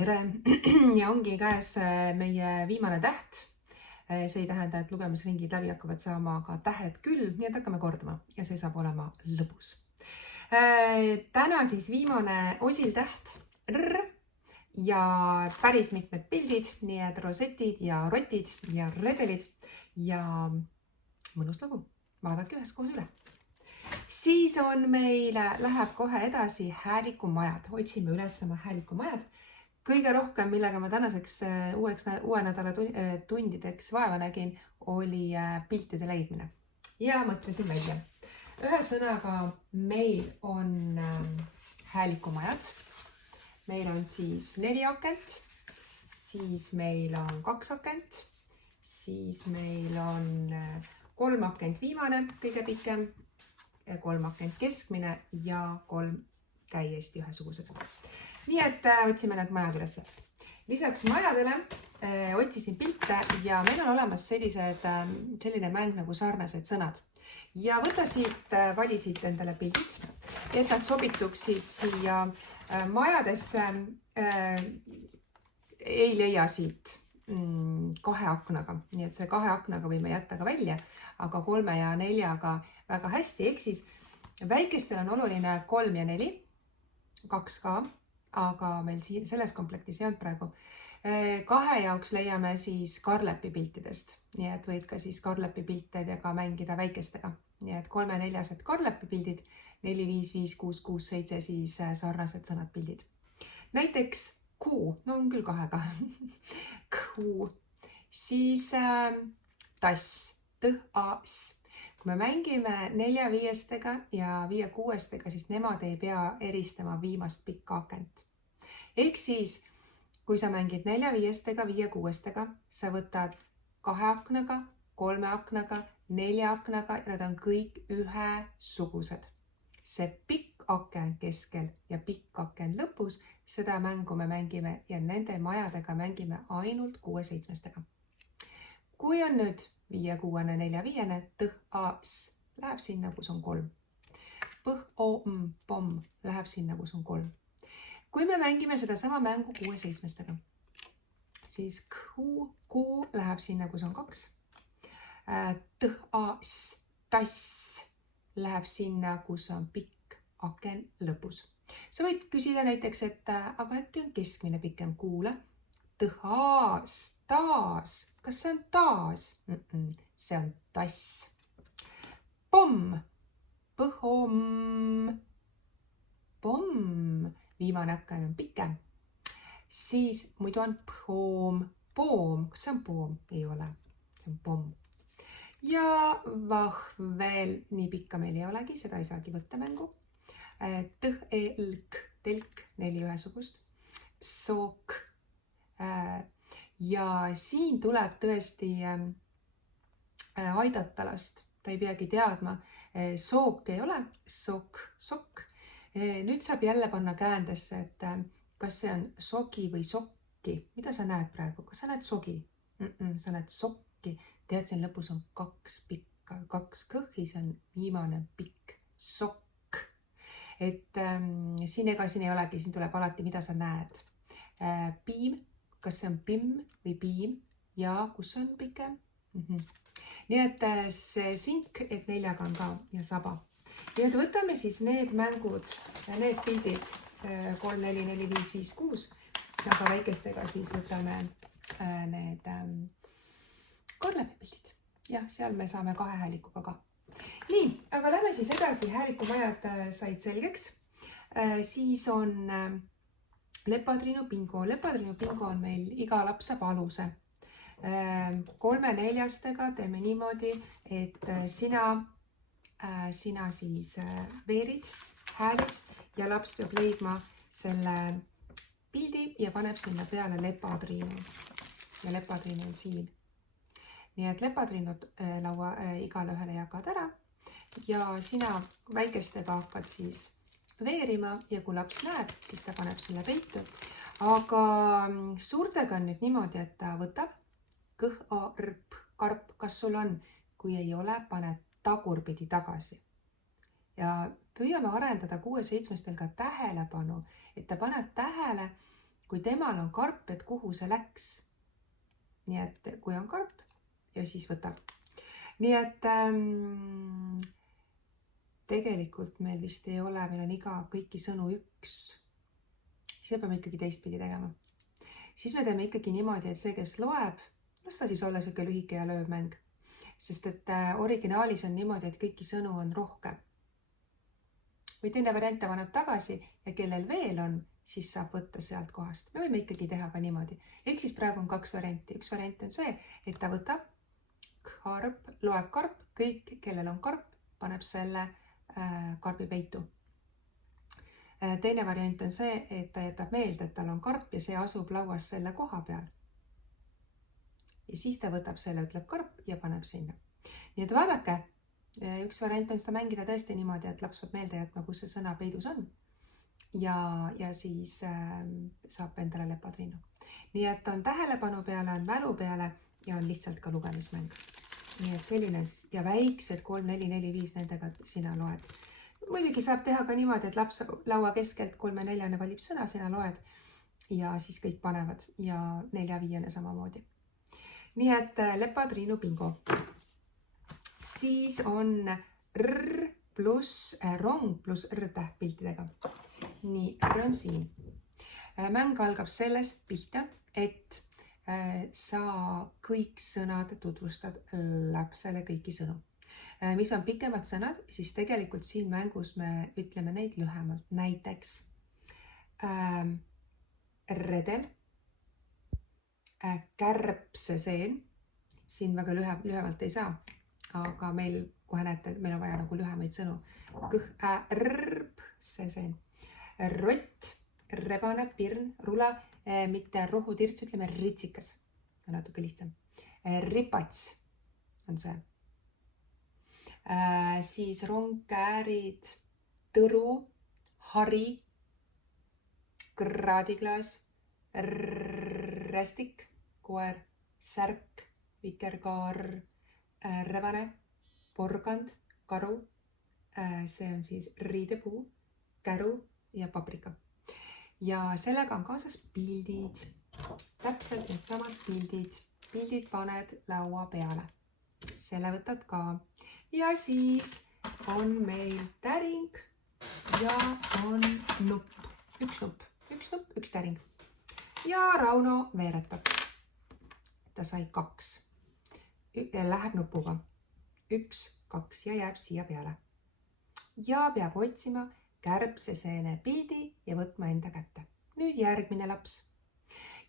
Tere ja ongi käes meie viimane täht. See ei tähenda, et lugemisringid läbi hakkavad saama, aga tähed küll, nii et hakkame kordama ja see saab olema lõbus. Täna siis viimane osiltäht R ja päris mitmed pildid, nii et rosetid ja rotid ja redelid ja mõnus lugu. Vaadake üheskoos üle. Siis on meil, läheb kohe edasi häälikumajad. Otsime üles oma häälikumajad. Kõige rohkem, millega ma tänaseks uue nädala tundideks vaeva nägin, oli piltide leidmine. Ja mõtlesin välja. Ühesõnaga, meil on häälikumajad. Meil on siis 4 akent, siis meil on 2 akent, siis meil on 3 akent viimane, kõige pikem, 3 akent keskmine ja 3 täiesti ühesugused. Nii et otsime need majad üles. Lisaks majadele otsisin pilte ja meil on olemas selline mäng nagu sarnased sõnad. Ja valisid endale pildid, et nad sobituksid siia majadesse. Ei leia siit 2 aknaga, nii et see 2 aknaga võime jätta ka välja, aga 3 ja 4-ga väga hästi eksis. Väikestel on oluline 3 ja 4, 2 ka. Aga meil selles komplektis ei olnud praegu. 2 jaoks leiame siis Karlepi piltidest. Nii et võid ka siis Karlepi piltidega mängida väikestega. Nii et 3-4 Karlepi pildid, 4, 5, 5, 6, 6, 7 siis sarnased sõnad pildid. Näiteks kuu, no on küll 2-ga. Kuu. Siis tass, t-a-s. Kui me mängime 4-5-stega ja 5-6-stega, siis nemad ei pea eristama viimast pikka akent. Ehk siis, kui sa mängid 4-5-stega, 5-6-stega, sa võtad 2 aknaga, 3 aknaga, 4 aknaga ja nad on kõik ühesugused. See pikk aken keskel ja pikk aken lõpus, seda mängu me mängime ja nende majadega mängime ainult 6-7-stega. Kui on nüüd 5-6, 4-5, t-a-s läheb sinna, kus on 3. P-o-m, pom läheb sinna, kus on 3. Kui me mängime seda sama mängu 6-7-stega, siis kuu läheb sinna, kus on 2. T-a-s, tass läheb sinna, kus on pikk aken lõpus. Sa võid küsida näiteks, et aga äkki on keskmine pikem kuule? T-a-s, taas. Kas see on taas? See on tass. Pomm. P-om. Pomm. Viimane aken on pikem. Siis muidu on p-om. Poom. Kas see on poom? Ei ole. See on pomm. Ja veel nii pikka meil ei olegi. Seda ei saagi võtta mängu. T-e-lk. Telk. 4 ühesugust. Sook. Ja siin tuleb tõesti aidata last. Ta ei peagi teadma. Sook ei ole. Sok. Sokk. Nüüd saab jälle panna käändesse, et kas see on sogi või sokki. Mida sa näed praegu? Kas sa näed sogi? Sa näed sokki. Tead, siin lõpus on 2 pikka. 2 kõhhi, see on viimane pikk. Sokk. Et siin ei olegi, siin tuleb alati, mida sa näed. Piim. Kas see on pimm või piim ja kus on pikem? Nii et see sink, et 4-ga on ka ja saba. Ja võtame siis need mängud, need pildid 3, 4, 4, 5, 5, 6. Aga väikestega siis võtame need Karlepi pildid. Ja seal me saame 2 häälikuga ka. Nii, aga lähme siis edasi. Häälikumajad said selgeks. Siis on Lepatriinu bingo. Lepatriinu bingo on meil iga laps saab aluse. 3-4-stega teeme niimoodi, et sina siis veerid, häälid ja laps peab leidma selle pildi ja paneb sinna peale lepatriinu. Ja lepatriinu on siin. Nii et lepatriinud igale ühele jagad ära ja sina väikestega hakkad siis veerima ja kui laps näeb, siis ta paneb selle peitu. Aga suurtega on nüüd niimoodi, et ta võtab kõh-a-rp, karp, kas sul on? Kui ei ole, pane tagurpidi tagasi. Ja püüame arendada 6-7-stel ka tähelepanu, et ta paneb tähele, kui temal on karp, et kuhu see läks. Nii et kui on karp ja siis võtab. Nii et tegelikult meil vist ei ole, meil on kõiki sõnu 1. Siis peame ikkagi teistpidi tegema. Siis me teeme ikkagi niimoodi, et see, kes loeb, las ta siis olla selline lühike ja lööv mäng. Sest et originaalis on niimoodi, et kõiki sõnu on rohkem. Või teine variante paneb tagasi ja kellel veel on, siis saab võtta sealt kohast. Me võime ikkagi teha ka niimoodi. Ehk siis praegu on 2 varianti. Üks variant on see, et ta võtab karp, loeb karp, kõik, kellel on karp, paneb selle karbi peitu. Teine variant on see, et ta jätab meelde, et tal on karp ja see asub lauas selle koha peal. Ja siis ta võtab selle, ütleb karp ja paneb sinna. Nii et vaadake, üks variant on seda mängida tõesti niimoodi, et laps peab meelde jätma, kus see sõna peidus on. Ja siis saab endale lepatriinu. Nii et on tähelepanu peale, on mälu peale ja on lihtsalt ka lugemismäng. Nii et selline ja väiksed 3, 4, 4, 5 nendega sina loed. Muidugi saab teha ka niimoodi, et laps laua keskelt 3 ja 4 valib sõna, sina loed ja siis kõik panevad ja 4 ja 5 samamoodi. Nii et lepatriinu bingo. Siis on R pluss rong pluss R-tähtpiltidega. Nii, R on siin. Mäng algab sellest pihta, et sa kõik sõnad tutvustad lapsele kõiki sõnu. Mis on pikemad sõnad, siis tegelikult siin mängus me ütleme neid lühemalt. Näiteks redel, kärbseseen, siin väga lühemalt ei saa, aga meil kohe näete, et meil on vaja nagu lühemaid sõnu. Kõrbseseen, rott, rebane, pirn, rula, mitte rohutirts, ütleme ritsikas, on natuke lihtsam. Ripats on see. Siis rong, käärid, tõru, hari, kraadiklaas, rästik, koer, särk, vikerkaar, rebane, porgand, karu, see on siis riidepuu, käru ja paprika. Ja sellega on kaasas pildid, täpselt need samad pildid paned laua peale, selle võtad ka. Ja siis on meil täring ja on nupp, üks täring. Ja Rauno veeretab. Ta sai 2. Läheb nupuga. 1, 2 ja jääb siia peale. Ja peab otsima kärbseseene pildi ja võtma enda kätte. Nüüd järgmine laps.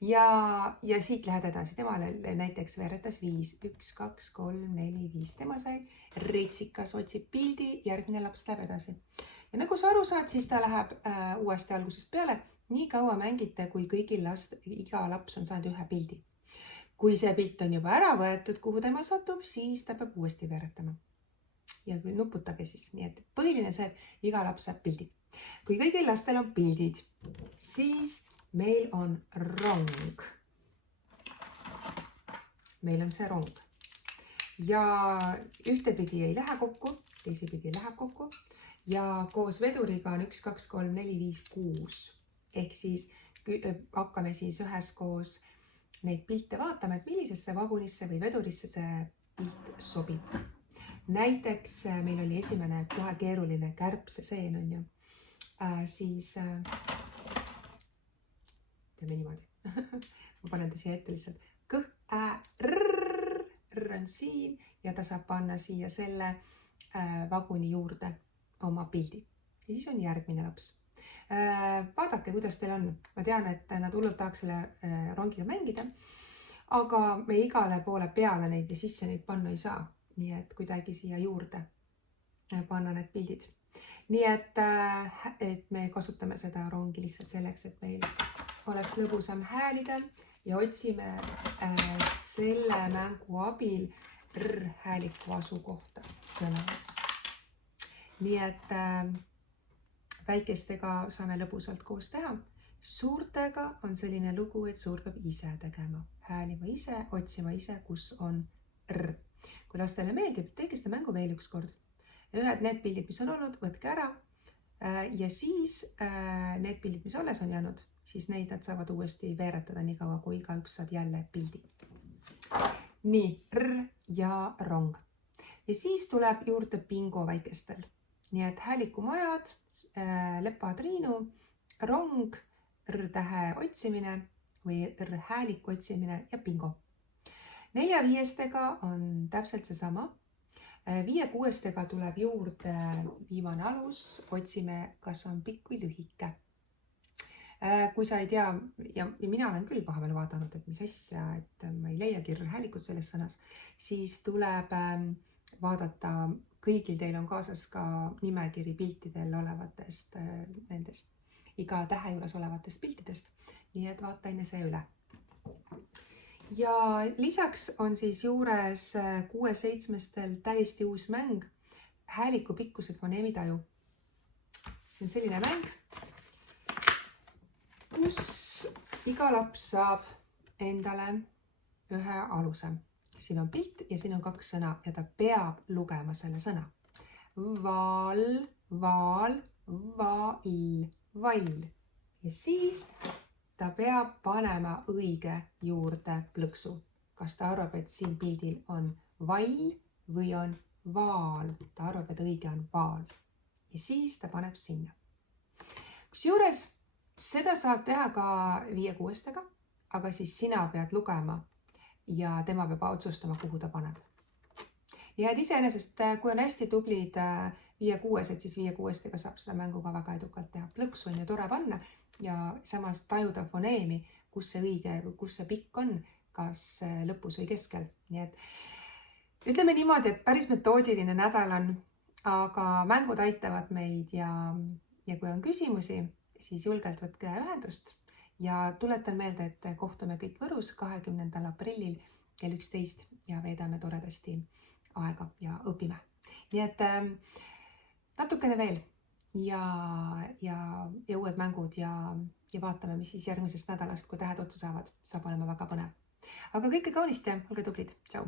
Ja siit lähed edasi. Temale näiteks veeretas 5. 1, 2, 3, 4, 5. Tema sai ritsikas, otsib pildi, järgmine laps läheb edasi. Ja nagu sa aru saad, siis ta läheb uuesti algusest peale. Nii kaua mängite, kui iga laps on saanud ühe pildi. Kui see pilt on juba ära võetud, kuhu tema satub, siis ta peab uuesti veeretama. Ja nuputage siis, nii et põhiline see, et iga laps saab pildi. Kui kõigil lastel on pildid, siis meil on rong. Meil on see rong. Ja ühtepidi ei lähe kokku, teisepidi läheb kokku. Ja koos veduriga on 1, 2, 3, 4, 5, 6. Ehk siis hakkame siis üheskoos neid pilte vaatama, et millisesse vagunisse või vedurisse see pilt sobib. Näiteks meil oli esimene kohe keeruline kärbseseen on ju. Siis teeme niimoodi. Ma panen ta siia ette lihtsalt. R on siin ja ta saab panna siia selle vaguni juurde oma pildi. Ja siis on järgmine laps. Vaadake, kuidas teil on. Ma tean, et nad hullult tahaks selle rongiga mängida, aga me igale poole peale neid ja sisse neid panna ei saa. Nii et kuidagi siia juurde panna need pildid. Nii et me kasutame seda rongi lihtsalt selleks, et meil oleks lõbusam häälida ja otsime selle mängu abil R-hääliku asukohta sõnas. Nii et väikestega saame lõbusalt koos teha. Suurtega on selline lugu, et suur peab ise tegema. Häälima ise, otsima ise, kus on R. Kui lastele meeldib, teege seda mängu veel üks kord. Ühed need pildid, mis on olnud, võtke ära, Ja siis need pildid, mis alles on jäänud, siis neid nad saavad uuesti veeretada nii kaua, kui igaüks saab jälle pildi. Nii, R ja rong. Ja siis tuleb juurde bingo väikestel. Nii et häälikumajad, lepatriinu, rong, R-tähe otsimine või R-hääliku otsimine ja bingo. 4-5-stega on täpselt seesama. 5-6-stega tuleb juurde viimane alus, otsime, kas on pikk või lühike. Kui sa ei tea, ja mina olen küll vahepeal vaadanud, et mis asja, et ma ei leiagi R-häälikut selles sõnas, siis tuleb vaadata, kõigil teil on kaasas ka nimekiri piltidel olevatest nendest iga tähe juures olevatest piltidest. Nii et vaata enne see üle. Ja lisaks on siis juures 6-7-stel täiesti uus mäng, hääliku pikkused foneemitaju. See on selline mäng, kus iga laps saab endale ühe aluse. Siin on pilt ja siin on 2 sõna ja ta peab lugema selle sõna. Vaal, vaal, vail, vail. Ja siis ta peab panema õige juurde plõksu. Kas ta arvab, et siin pildil on vail või on vaal? Ta arvab, et õige on vaal. Ja siis ta paneb sinna. Kusjuures seda saab teha ka 5-6-stega, aga siis sina pead lugema ja tema peab otsustama, kuhu ta paneb. Ja iseenesest, kui on hästi tublid 5-6-sed, siis 5-6-stega saab seda mängu ka väga edukalt teha. Plõksu on ju tore panna ja samas tajuda foneemi, kus see õige või kus see pikk on, kas lõpus või keskel. Nii et ütleme niimoodi, et päris metoodiline nädal on, aga mängud aitavad meid ja kui on küsimusi, siis julgelt võtke ühendust ja tuletan meelde, et kohtume kõik Võrus 20. aprillil kell 11 ja veedame toredasti aega ja õpime. Nii et natukene veel ja uued mängud ja vaatame, mis siis järgmisest nädalast, kui tähed otsa saavad, saab olema väga põnev. Aga kõike kaunist ja olge tublid. Tšau!